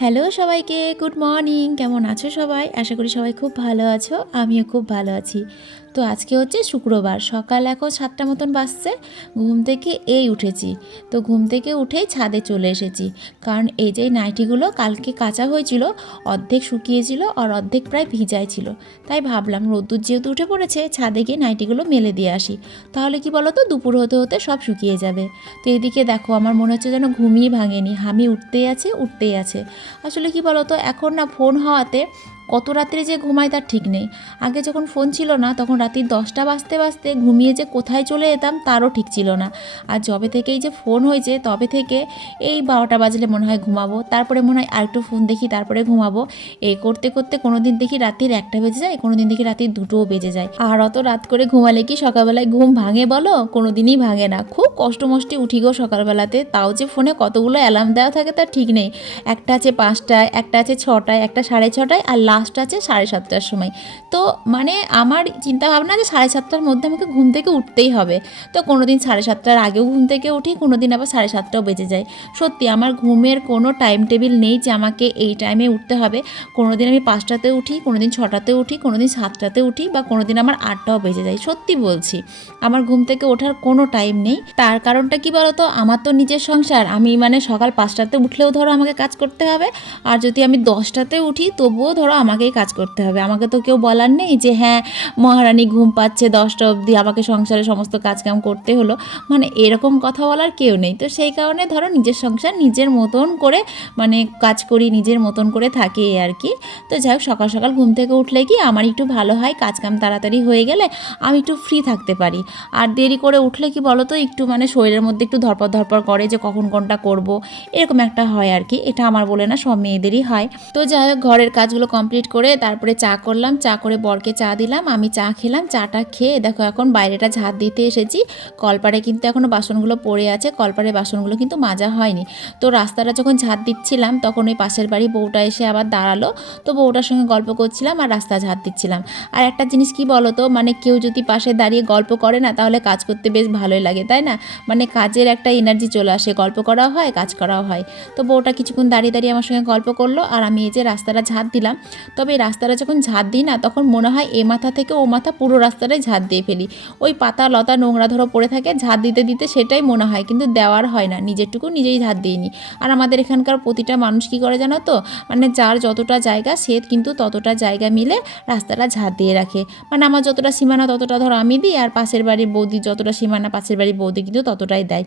Hello সবাইকে, good morning. কেমন আছো সবাই? আশা করি সবাই খুব ভালো আছো, আমিও খুব ভালো আছি। তো আজকে হচ্ছে শুক্রবার, সকাল এখন সাতটা মতন বাজছে, ঘুম থেকে এই উঠেছি। তো ঘুম থেকে উঠেই ছাদে চলে এসেছি। কারণ এই যে নাইটিগুলো কালকে কাঁচা হয়েছিল, অর্ধেক শুকিয়েছিল আর অর্ধেক প্রায় ভিজাই ছিল। তাই ভাবলাম রোদ্দুর যেহেতু উঠে পড়েছে, ছাদে গিয়ে নাইটিগুলো মেলে দিয়ে আসি। তাহলে কি বলো তো দুপুর হতে হতে সব শুকিয়ে যাবে। তো এদিকে দেখো, আমার মনে হচ্ছে যেন ঘুমিয়ে ভাঙেনি। হামি উঠতেই আছে উঠতেই আছে। আসলে কি বলতো? এখন না ফোন হওয়াতে কত রাত্রে যে ঘুমায় তার ঠিক নেই। আগে যখন ফোন ছিল না, তখন রাত্রির দশটা বাজতে বাজতে ঘুমিয়ে যে কোথায় চলে যেতাম তারও ঠিক ছিল না। আর যবে থেকেই যে ফোন হয়েছে, তবে থেকে এই বারোটা বাজলে মনে হয় ঘুমাবো। তারপরে মনে হয় আরেকটু ফোন দেখি, তারপরে ঘুমাবো। এই করতে করতে কোনো দিন দেখি রাত্রির একটা বেজে যায় কোনো দিন দেখি রাত্রির দুটোও বেজে যায়। আর অত রাত করে ঘুমালে কি সকালবেলায় ঘুম ভাঙে বলো? কোনো দিনই ভাঙে না। খুব কষ্ট মষ্টে উঠি গো সকালবেলাতে। তাও যে ফোনে কতগুলো অ্যালার্ম দেওয়া থাকে তার ঠিক নেই। একটা আছে পাঁচটায়, একটা আছে ছটায়, একটা সাড়ে ছটায়, আর লাস্ট আছে সাড়ে সাতটার সময়। তো মানে আমার চিন্তা ভাবনা যে সাড়ে সাতটার মধ্যে আমাকে ঘুম থেকে উঠতেই হবে। তো কোনো দিন সাড়ে সাতটার আগেও ঘুম থেকে উঠি কোনো দিন আবার সাড়ে সাতটাও বেজে যায়। সত্যি আমার ঘুমের কোনো টাইম টেবিল নেই যে আমাকে এই টাইমে উঠতে হবে। কোনো দিন আমি পাঁচটাতে উঠি কোনো দিন ছটাতে উঠি কোনো দিন সাতটাতে উঠি বা কোনো দিন আমার আটটাও বেজে যায়। সত্যি বলছি, আমার ঘুম থেকে ওঠার কোনো টাইম নেই। তার কারণটা কি বলতো? আমার তো নিজের সংসার। আমি মানে সকাল পাঁচটাতে উঠলেও ধরো আমাকে কাজ করতে হবে। আর যদি আমি দশটাতে উঠি তবুও ধরো আমাকেই কাজ করতে হবে। আমাকে তো কেউ বলার নেই যে হ্যাঁ মহারানী ঘুম পাচ্ছে দশটা অবধি, আমাকে সংসারে সমস্ত কাজকাম করতে হলো। মানে এরকম কথা বলার কেউ নেই। তো সেই কারণে ধরো নিজের সংসার নিজের মতন করে মানে কাজ করি, নিজের মতন করে থাকি আর কি। তো যাই হোক, সকাল সকাল ঘুম থেকে উঠলে কি আমার একটু ভালো হয়, কাজকাম তাড়াতাড়ি হয়ে গেলে আমি একটু ফ্রি থাকতে পারি। আর দেরি করে উঠলে কি বলো তো একটু মানে শরীরের মধ্যে একটু ধরপর ধরপর করে যে, কখন কোনটা করব, এরকম একটা হয় আর কি। এটা আমার বলে না, সব মেয়েদেরই হয়। তো যাই হোক, ঘরের কাজগুলো কমপ্লিট করে তারপরে চা করলাম। চা করে বরকে চা দিলাম। আমি চা খেলাম, চাটা খেয়ে দেখো এখন বাইরেটা ঝাঁট দিতে এসেছি। কলপারে কিন্তু এখনও বাসনগুলো পড়ে আছে। কলপারে বাসনগুলো কিন্তু মাজা হয়নি। তো রাস্তাটা যখন ঝাঁট দিচ্ছিলাম, তখন ওই পাশের বাড়ি বউটা এসে আবার দাঁড়াল। তো বউটার সঙ্গে গল্প করছিলাম আর রাস্তা ঝাঁট দিচ্ছিলাম। আর একটা জিনিস কি বলো তো মানে কেউ যদি পাশে দাঁড়িয়ে গল্প করে না, তাহলে কাজ করতে বেশ ভালোই লাগে, তাই না? মানে কাজের একটা এনার্জি চলে আসে। গল্প করাও হয়, কাজ করাও হয়। তো বউটা কিছুক্ষণ দাঁড়িয়ে দাঁড়িয়ে আমার সঙ্গে গল্প করল। আর আমি এই যে রাস্তাটা ঝাঁট দিলাম তবে এই রাস্তাটা যখন ঝাঁট দিই না, তখন মনে হয় এ মাথা থেকে ও মাথা পুরো রাস্তাটাই ঝাঁট দিয়ে ফেলি। ওই পাতা, লতা, নোংরা ধরো পড়ে থাকে ঝাঁট দিতে দিতে সেটাই মনে হয়, কিন্তু দেওয়ার হয় না। নিজেরটুকু নিজেই ঝাঁট দিয়ে নিই আর আমাদের এখানকার প্রতিটা মানুষ কী করে জানো তো? মানে যার যতটা জায়গা, সে কিন্তু ততটা জায়গা মিলে রাস্তাটা ঝাঁট দিয়ে রাখে। মানে আমার যতটা সীমানা ততটা ধরো আমি দিই, আর পাশের বাড়ির বৌদি যতটা সীমানা, পাশের বাড়ির বৌদি কিন্তু ততটাই দেয়।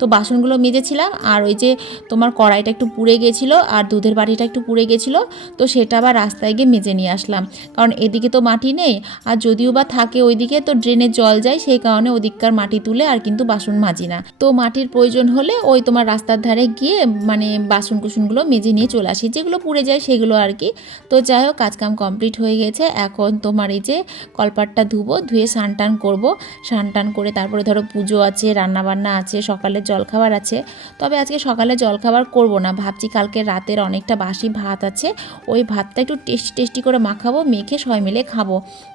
তো বাসনগুলো মেজেছিলাম, আর ওই যে তোমার কড়াইটা একটু পুড়ে গেছিল, আর দুধের বাটিটা একটু পুড়ে গেছিল, তো সেটা আবার রাস্তায় গিয়ে মেজে নিয়ে আসলাম। কারণ এদিকে তো মাটি নেই, আর যদিও বা থাকে ওইদিকে তো ড্রেনে জল যায়, সেই কারণে ওদিককার মাটি তুলে আর কিন্তু বাসন মাজি না। তো মাটির প্রয়োজন হলে ওই তোমার রাস্তার ধারে গিয়ে মানে বাসন কুসনগুলো মেজে নিয়ে চলে আসি। যেগুলো পুড়ে যায় সেগুলো আর কি। তো যাই হোক কাজকাম কমপ্লিট হয়ে গেছে। এখন তোমার এই যে কলপাটটা ধুবো, ধুয়ে স্নান টান করব। স্নান টান করে তারপরে ধরো পুজো আছে, রান্নাবান্না আছে সকালের জলখাবার আছে। তবে আজকে সকালে জলখাবার করব না। ভাবছি কালকে রাতের অনেকটা বাসি ভাত আছে। ওই ভাতটা একটু টেস্টি টেস্টি করে মাখাবো, মেখে সবাই মিলে খাব।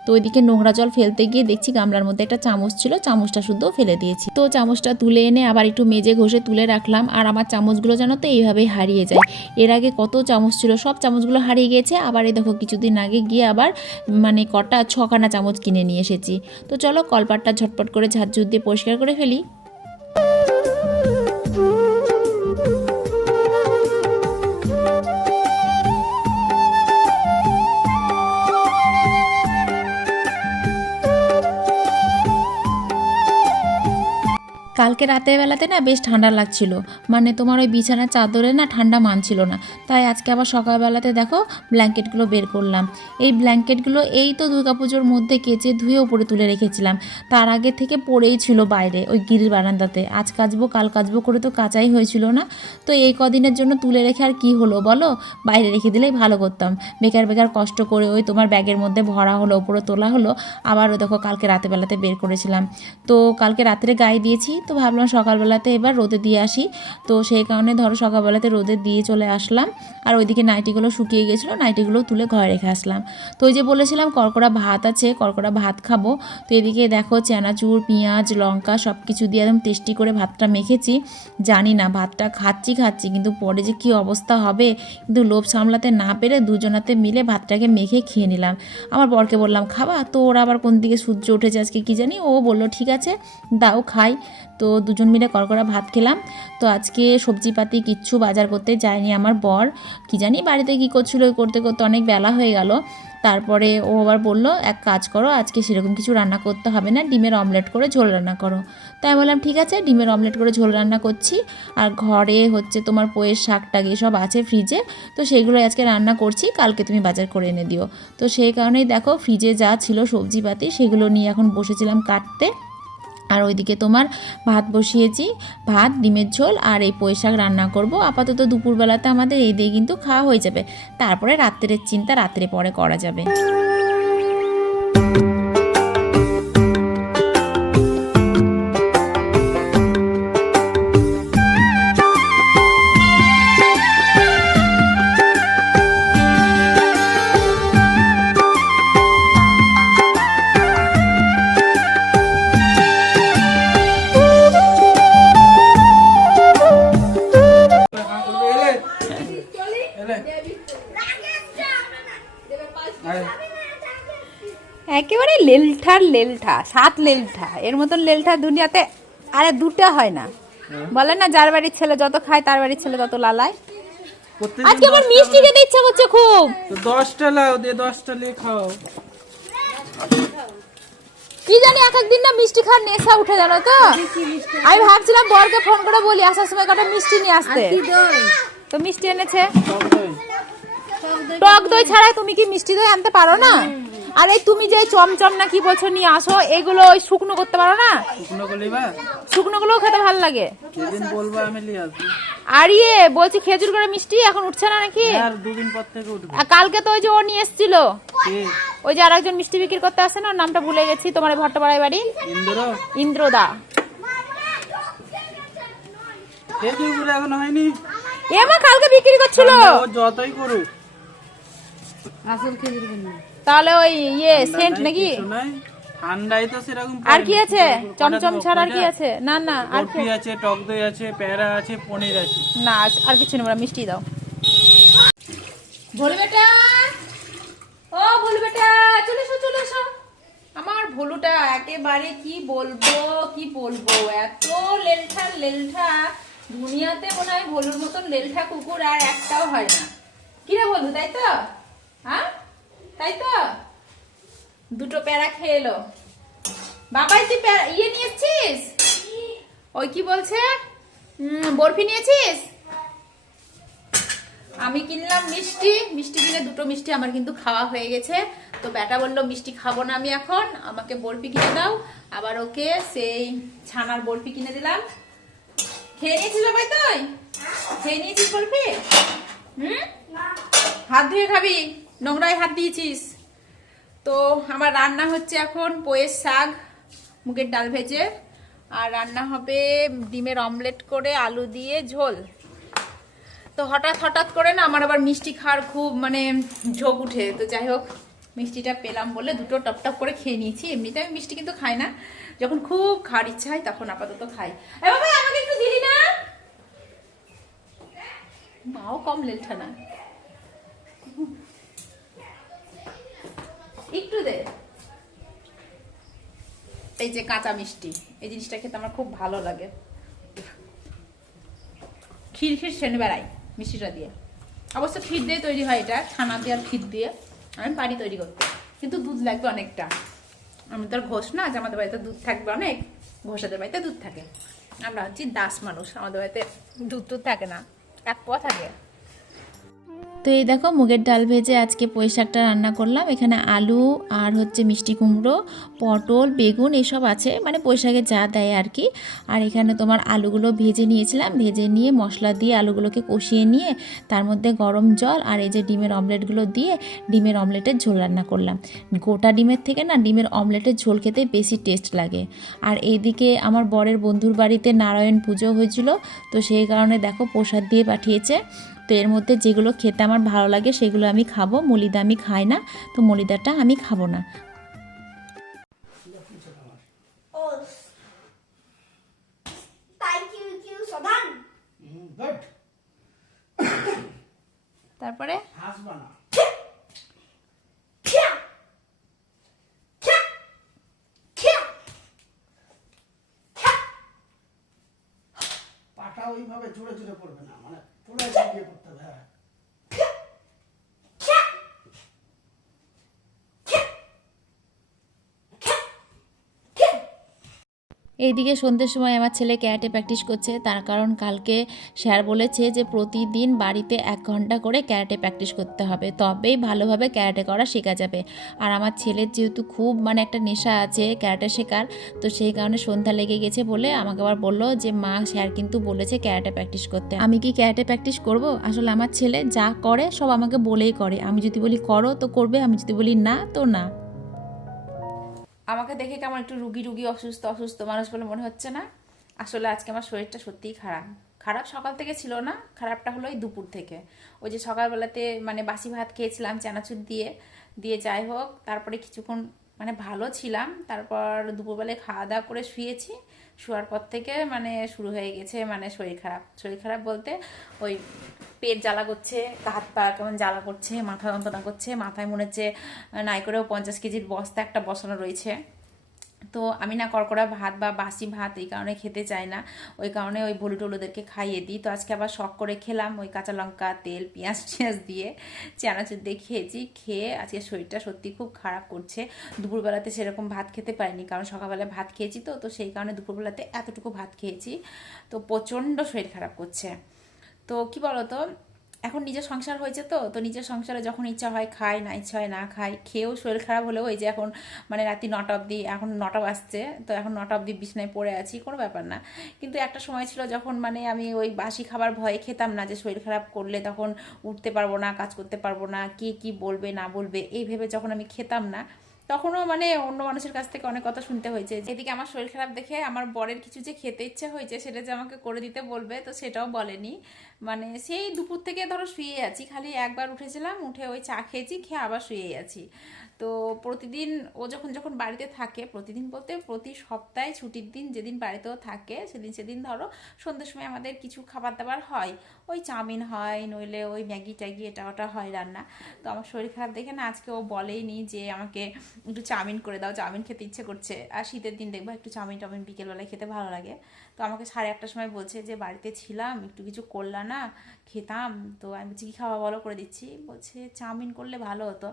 তো ওইদিকে নোংরা জল ফেলতে গিয়ে দেখছি গামলার মধ্যে একটা চামচ ছিল, চামচটা শুদ্ধও ফেলে দিয়েছি। তো চামচটা তুলে এনে আবার একটু মেজে ঘষে তুলে রাখলাম, আর আমার চামচগুলো যেন তো এইভাবেই হারিয়ে যায়। এর আগে কত চামচ ছিল, সব চামচগুলো হারিয়ে গেছে, আবার এই দেখো কিছুদিন আগে গিয়ে আবার মানে কটা, ছখানা চামচ কিনে নিয়ে এসেছি। তো চলো কলপাটটা ঝটপট করে ঝাড়ঝুট দিয়ে পরিষ্কার করে ফেলি। কালকে রাতের বেলাতে না বেশ ঠান্ডা লাগছিল। মানে তোমার ওই বিছানার চাদরে না ঠান্ডা মানছিল না। তাই আজকে আবার সকালবেলাতে দেখো ব্ল্যাঙ্কেটগুলো বের করলাম। এই ব্ল্যাঙ্কেটগুলো এই তো দুর্গাপুজোর মধ্যে কেচে ধুয়ে ওপরে তুলে রেখেছিলাম। তার আগে থেকে পড়েই ছিল বাইরে ওই গিরির বারান্দাতে। আজ কাচবো, কাল কাচবো করে তো কাচাই হয়েছিল না। তো এই কদিনের জন্য তুলে রেখে আর কি হলো বলো? বাইরে রেখে দিলেই ভালো করতাম। বেকার বেকার কষ্ট করে ওই তোমার ব্যাগের মধ্যে ভরা হলো, ওপরে তোলা হলো। আবারও দেখো কালকে রাতের বেলাতে বের করেছিলাম। তো কালকে রাত্রে গায়ে দিয়েছি তো ভাবলাম সকালবেলাতে এবার রোদে দিয়ে আসি। তো সেই কারণে ধরো সকালবেলাতে রোদে দিয়ে চলে আসলাম। আর ওইদিকে নাইটিগুলো শুকিয়ে গেছিল, নাইটিগুলো তুলে ঘরে রেখে আসলাম। তো ওই যে বলেছিলাম কড়কড়া ভাত আছে, কড়কড়া ভাত খাব। তো এদিকে দেখো চানাচুর, পেঁয়াজ, লঙ্কা সব কিছু দিয়ে একদম টেস্টি করে ভাতটা মেখেছি। জানি না ভাতটা খাচ্ছি খাচ্ছি, কিন্তু পরে যে কী অবস্থা হবে, কিন্তু লোভ সামলাতে না পেরে দুজনাতে মিলে ভাতটাকে মেখে খেয়ে নিলাম। আমার বরকে বললাম, খাবা তো ওরা আবার কোন দিকে সূর্য উঠেছে আজকে কী জানি? ও বলল, ঠিক আছে, দাও, খাই। তো দুজন মিলে কড়কড়া ভাত খেলাম। তো আজকে সবজিপাতি কিচ্ছু বাজার করতে যায়নি আমার বর। কি জানি বাড়িতে কী করছিল, করতে করতে অনেক বেলা হয়ে গেল। তারপরে ও আবার বলল, এক কাজ করো, আজকে সেরকম কিছু রান্না করতে হবে না, ডিমের অমলেট করে ঝোল রান্না করো। তাই বললাম, ঠিক আছে, ডিমের অমলেট করে ঝোল রান্না করছি। আর ঘরে হচ্ছে তোমার পোয়ের শাক টাক এসব আছে ফ্রিজে, তো সেগুলো আজকে রান্না করছি, কালকে তুমি বাজার করে এনে দিও। তো সেই কারণেই দেখো, ফ্রিজে যা ছিল সবজিপাতি, সেগুলো নিয়ে এখন বসেছিলাম কাটতে। আর ওইদিকে তোমার ভাত বসিয়েছি, ভাত, ডিমের ঝোল আর এই পুঁই শাক রান্না করব। আপাতত দুপুরবেলাতে আমাদের এই দিয়ে কিন্তু খাওয়া হয়ে যাবে। তারপরে রাত্রের চিন্তা রাত্রে পরে করা যাবে। লেলঠা সাত লেলঠা। এর মতন লেলঠা দুনিয়াতে আরে দুটা হয় না। বলে না যার বাড়ির ছেলে যত খায় তার বাড়ির ছেলে তত লালায়। আজকে আমার মিষ্টি খেতে ইচ্ছা করছে খুব। তো দশটা লাও দিয়ে দশটা নিয়ে খাও। কি জানি এক একদিন না মিষ্টি খাওয়ার নেশা উঠে জানো তো? আমি ভাবছিলাম বরকে ফোন করে বলি আসার সময় কটা মিষ্টি নিয়ে আসতে। তো মিষ্টি এনেছে। টক দই। টক দই ছাড়া তুমি কি মিষ্টি দই আনতে পারো না? আর এই তুমি যে চমচম না কি বলছো নিয়ে আসো এগুলো ওই শুকনো করতে পারো না? শুকনো করলি বা? শুকনো গুলোও খেতে ভালো লাগে। যেদিন বলব আমি নিয়ে আসব। আর ইয়ে বলছি খেজুর করে মিষ্টি এখন উঠছে না নাকি? আর দুদিন পর থেকে উঠবে। আর কালকে তো ওই যে ও নিয়ে এসেছিল। ওই যে আরেকজন মিষ্টি বিক্রি করতে আসে না ওর নামটা ভুলে গেছি তোমার ভট্টপাড়ায় বাড়ি? ইন্দ্র? ইন্দ্রদা। খেজুরগুলো এখন হয়নি? এ মা কালকে বিক্রি করছিল। ও যতই করুক। তাহলে ওই ইয়ে সেন্ট নাকি? ঠান্ডায় তো সেরকম আর কি। আছে? চমচম ছাড়া আর কি আছে? না না আর কি আছে টক দই আছে প্যারা আছে পনির আছে। না আর কিছু নেই মিষ্টি দাও। ভোলু বেটা! ও ভোলু বেটা চলে এসো চলে এসো। আমার ভোলুটা একেবারে কি বলব কি বলব? এত লেলঠা লেলঠা। দুনিয়াতে মনে হয় ভোলুর মতন লেলঠা কুকুর আর একটাও হয় না। কি রে বন্ধু তাই তো? হ্যাঁ? তাই তো? দুটো প্যারা খেয়ে এলো। বাবাই, তুই ইয়ে নিয়েছিস? ওই কি বলছে? বরফি নিয়েছিস? আমি কিনলাম মিষ্টি। মিষ্টি কিনে দুটো মিষ্টি আমার কিন্তু খাওয়া হয়ে গেছে। তো বেটা বলল, মিষ্টি খাব না আমি এখন। আমাকে বরফি কিনে দাও। আবার ওকে সেই ছানার বরফি কিনে দিলাম। খেয়ে নিয়েছিস সবাই তুই? খেয়ে নিয়েছিস বরফি? হুম? হাত ধুয়ে খাবি? নোংরায় হাত দিয়েছিস। তো আমার রান্না হচ্ছে এখন পোয়ের শাক, মুগের ডাল ভেজে। আর রান্না হবে ডিমের অমলেট করে আলু দিয়ে ঝোল। তো হঠাৎ হঠাৎ করে না আমার আবার মিষ্টি খাওয়ার খুব মানে ঝোঁক উঠে। তো যাই হোক, মিষ্টিটা পেলাম বলে দুটো টপ টপ করে খেয়ে নিয়েছি। এমনিতে আমি মিষ্টি কিন্তু খাই না। যখন খুব খাওয়ার ইচ্ছা হয় তখন আপাতত খাই। আমাকে একটু দিলি না? মাও কম লেলঠা না। এই যে কাঁচা মিষ্টি, এই জিনিসটা খেতে আমার খুব ভালো লাগে। ক্ষীর ক্ষীর সেনে বেড়াই, মিষ্টিটা দিয়ে। অবশ্য ক্ষীর দিয়ে তৈরি হয় এটা, ছানা দিয়ে আর ক্ষীর দিয়ে। আমি পারি তৈরি করতে। কিন্তু দুধ লাগবে অনেকটা। আমি তো আর ঘোষ না যে আমাদের বাড়িতে দুধ থাকবে অনেক। ঘোষাদের বাড়িতে দুধ থাকে। আমরা হচ্ছি দাস মানুষ, আমাদের বাড়িতে দুধ টুধ থাকে না। এক পথ থাকে তো এই দেখো মুগের ডাল ভেজে আজকে পুঁই শাকটা রান্না করলাম। এখানে আলু আর হচ্ছে মিষ্টি কুমড়ো, পটল, বেগুন এসব আছে। মানে পুঁই শাকে যা দেয় আর কি আর এখানে তোমার আলুগুলো ভেজে নিয়েছিলাম। ভেজে নিয়ে মশলা দিয়ে আলুগুলোকে কষিয়ে নিয়ে তার মধ্যে গরম জল আর এই যে ডিমের অমলেটগুলো দিয়ে ডিমের অমলেটের ঝোল রান্না করলাম। গোটা ডিমের থেকে না ডিমের অমলেটের ঝোল খেতে বেশি টেস্ট লাগে। আর এইদিকে আমার বরের বন্ধুর বাড়িতে নারায়ণ পুজো হয়েছিল। তো সেই কারণে দেখো প্রসাদ দিয়ে পাঠিয়েছে। তো এর মধ্যে যেগুলো খেতে আমার ভালো লাগে সেগুলো আমি খাব মলিদা আমি খাই না তো মলিদাটা আমি খাব না। তারপরে? ওইভাবে জোরে জোরে পড়বে না মানে পুরো করতে হবে এইদিকে সন্ধ্যের সময় আমার ছেলে ক্যারাটে প্র্যাকটিস করছে। তার কারণ কালকে স্যার বলেছে যে প্রতিদিন বাড়িতে এক ঘণ্টা করে ক্যারাটে প্র্যাকটিস করতে হবে। তবেই ভালোভাবে ক্যারাটে করা শেখা যাবে। আর আমার ছেলের যেহেতু খুব মানে একটা নেশা আছে ক্যারাটে শেখার, তো সেই কারণে সন্ধ্যা লেগে গেছে বলে আমাকে আবার বলল যে, মা, স্যার কিন্তু বলেছে ক্যারাটে প্র্যাকটিস করতে। আমি কি ক্যারাটে প্র্যাকটিস করব? আসলে আমার ছেলে যা করে সব আমাকে বলেই করে। আমি যদি বলি করো তো করবে, আমি যদি বলি না তো না। আমাকে দেখে কেমন একটু রুগী রুগী অসুস্থ অসুস্থ মানুষ বলে মনে হচ্ছে না? আসলে আজকে আমার শরীরটা সত্যিই খারাপ। খারাপ সকাল থেকে ছিল না, খারাপটা হলো ওই দুপুর থেকে। ওই যে সকালবেলাতে মানে বাসি ভাত খেয়েছিলাম, চানাচুর দিয়ে। দিয়ে যাই হোক, তারপরে কিছুক্ষণ মানে ভালো ছিলাম। তারপর দুপুরবেলায় খাওয়া দাওয়া করে শুয়েছি। শোয়ার পর থেকে মানে শুরু হয়ে গেছে মানে শরীর খারাপ। শরীর খারাপ বলতে ওই পেট জ্বালা করছে, হাত পা কেমন জ্বালা করছে, মাথা যন্ত্রণা করছে, মাথায় মনে হচ্ছে নাই করেও পঞ্চাশ কেজির বস্তা একটা বসানো রয়েছে। তো আমি না কড়কড়া ভাত বা বাসি ভাত এই কারণে খেতে চাই না। ওই কারণে ওই ভলু টলুদেরকে খাইয়ে দিই। তো আজকে আবার শখ করে খেলাম ওই কাঁচা লঙ্কা, তেল, পেঁয়াজ টিয়াজ দিয়ে। চানাচুর দিয়ে খেয়েছি। খেয়ে আজকে শরীরটা সত্যি খুব খারাপ করছে। দুপুরবেলাতে সেরকম ভাত খেতে পারিনি কারণ সকালবেলা ভাত খেয়েছি তো তো সেই কারণে দুপুরবেলাতে এতটুকু ভাত খেয়েছি। তো প্রচণ্ড শরীর খারাপ করছে। তো কি বলতো? এখন নিজের সংসার হয়েছে তো তো নিজের সংসারে যখন ইচ্ছা হয় খাই, না ইচ্ছা হয় না খাই, খেয়েও শরীর খারাপ হলেও এই যে এখন মানে রাত্রি নটা অবধি, এখন নটা বাজছে, তো এখন নটা অবধি বিছনায় পড়ে আছি, কোনো ব্যাপার না। কিন্তু একটা সময় ছিল যখন মানে আমি ওই বাসি খাবার ভয়ে খেতাম না যে শরীর খারাপ করলে তখন উঠতে পারব না, কাজ করতে পারব না, কে কি বলবে না বলবে, এই ভেবে যখন আমি খেতাম না তখনও মানে অন্য মানুষের কাছ থেকে অনেক কথা শুনতে হয়েছে। এদিকে আমার শরীর খারাপ দেখে আমার বরের কিছু যে খেতে ইচ্ছে হয়েছে সেটা যে আমাকে করে দিতে বলবে, তো সেটাও বলেনি। মানে সেই দুপুর থেকে ধরো শুয়ে আছি, খালি একবার উঠেছিলাম, উঠে ওই চা খেয়েছি, খেয়ে আবার শুয়ে আছি। তো প্রতিদিন ও যখন যখন বাড়িতে থাকে, প্রতিদিন বলতে প্রতি সপ্তাহে ছুটির দিন যেদিন বাড়িতেও থাকে, সেদিন সেদিন ধরো সন্ধ্যের সময় আমাদের কিছু খাবার দাবার হয়। ওই চাউমিন হয়, নইলে ওই ম্যাগি ট্যাগি এটা ওটা হয় রান্না। তো আমার শরীর খারাপ দেখে না আজকে ও বলেইনি যে আমাকে একটু চাউমিন করে দাও, চাউমিন খেতে ইচ্ছে করছে। আর শীতের দিন দেখব একটু চাউমিন টাউমিন বিকেলবেলায় খেতে ভালো লাগে। তো আমাকে সাড়ে আটটার সময় বলছে যে বাড়িতে ছিলাম, একটু কিছু করলা না, খেতাম। তো আমি বলছি, কী খাওয়া বলো? করে দিচ্ছি। বলছে, চাউমিন করলে ভালো হতো।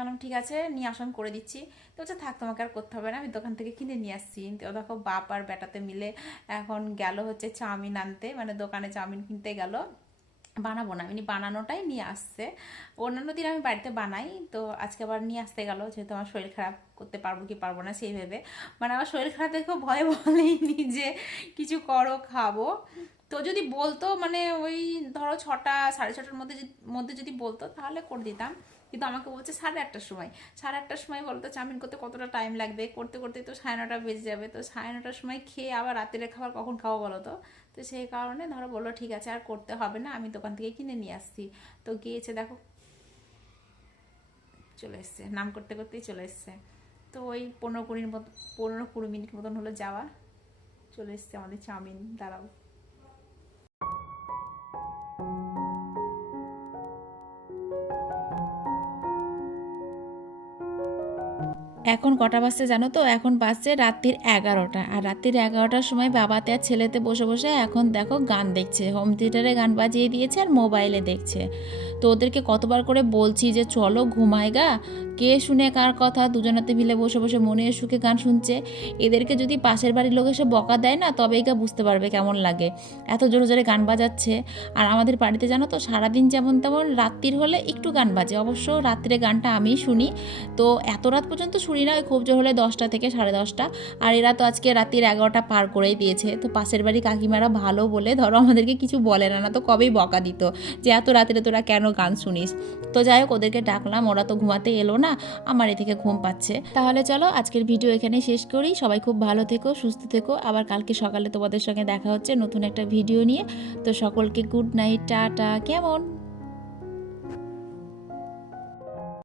বললাম ঠিক আছে, নিয়ে আসুন করে দিচ্ছি। তো বলছে, থাক, তোমাকে আর করতে হবে না, আমি দোকান থেকে কিনে নিয়ে আসছি। তো দেখো, বাপ আর বেটাতে মিলে এখন গেল হচ্ছে চাউমিন আনতে মানে দোকানে চাউমিন কিনতে গেল। বানাবো না এমনি বানানোটাই নিয়ে আসছে। অন্যান্য দিন আমি বাড়িতে বানাই, তো আজকে আবার নিয়ে আসতে গেল, যেহেতু আমার শরীর খারাপ, করতে পারব কি পারব না, সেই ভেবে। মানে আমার শরীর খারাপ দেখেও ভয়ে বলেইনি যে কিছু করো, খাব। তো যদি বলতো মানে ওই ধরো ছটা, সাড়ে ছটার মধ্যে মধ্যে যদি বলতো, তাহলে করে দিতাম। কিন্তু আমাকে বলছে, সাড়ে আটটার সময়। সাড়ে আটটার সময় বলতো, চাউমিন করতে কতটা টাইম লাগবে? করতে করতে তো সাড়ে নটা বেজে যাবে। তো সাড়ে নটার সময় খেয়ে আবার রাতের খাবার কখন খাব বলো তো? তো সেই কারণে ধরো বলল, ঠিক আছে, আর করতে হবে না, আমি দোকান থেকে কিনে নিয়ে আসছি। তো গিয়েছে, দেখো, চলে এসছে, নাম করতে, করতেই চলে এসছে। তো ওই পনেরো কুড়ির মতো, পনেরো কুড়ি মিনিট মতন হলো যাওয়া। চলে এসছে আমাদের চাউমিন, দাঁড়াও। এখন কটা বাজছে জানো তো? এখন বাজছে রাত্রির এগারোটা। আর রাত্রির এগারোটার সময় বাবাতে আর ছেলেতে বসে বসে এখন দেখো গান দেখছে। হোম থিয়েটারে গান বাজিয়ে দিয়েছে আর মোবাইলে দেখছে। তো ওদেরকে কতবার করে বলছি যে, চলো ঘুমায় গা। কে শুনে কার কথা, দুজনাতে মিলে বসে বসে মনের সুখে গান শুনছে। এদেরকে যদি পাশের বাড়ির লোক এসে বকা দেয় না, তবেই গা বুঝতে পারবে কেমন লাগে। এত জোরে জোরে গান বাজাচ্ছে। আর আমাদের বাড়িতে জানো তো, সারাদিন যেমন তেমন রাত্রির হলে একটু গান বাজে। অবশ্য রাত্রে গানটা আমি শুনি। তো এত রাত পর্যন্ত শুনি না, ওই খুব জোর হলে দশটা থেকে সাড়ে দশটা। আর এরা তো আজকে রাত্রির এগারোটা পার করেই দিয়েছে। তো পাশের বাড়ি কাকিমারা ভালো বলে, ধরো আমাদেরকে কিছু বলে না না তো কবেই বকা দিত যে, এত রাত্রে তোরা কেন গান শুনিস। তো যাই হোক ওদেরকে ডাকলাম, ওরা তো ঘুমাতে এলো না, আমার এদিকে ঘুম পাচ্ছে। তাহলে চলো, আজকের ভিডিও এখানে শেষ করি। সবাই খুব ভালো থেকো, সুস্থ থেকো। আবার কালকে সকালে তোমাদের সঙ্গে দেখা হচ্ছে নতুন একটা ভিডিও নিয়ে। তো সকলকে গুড নাইট, টাটা, কেমন?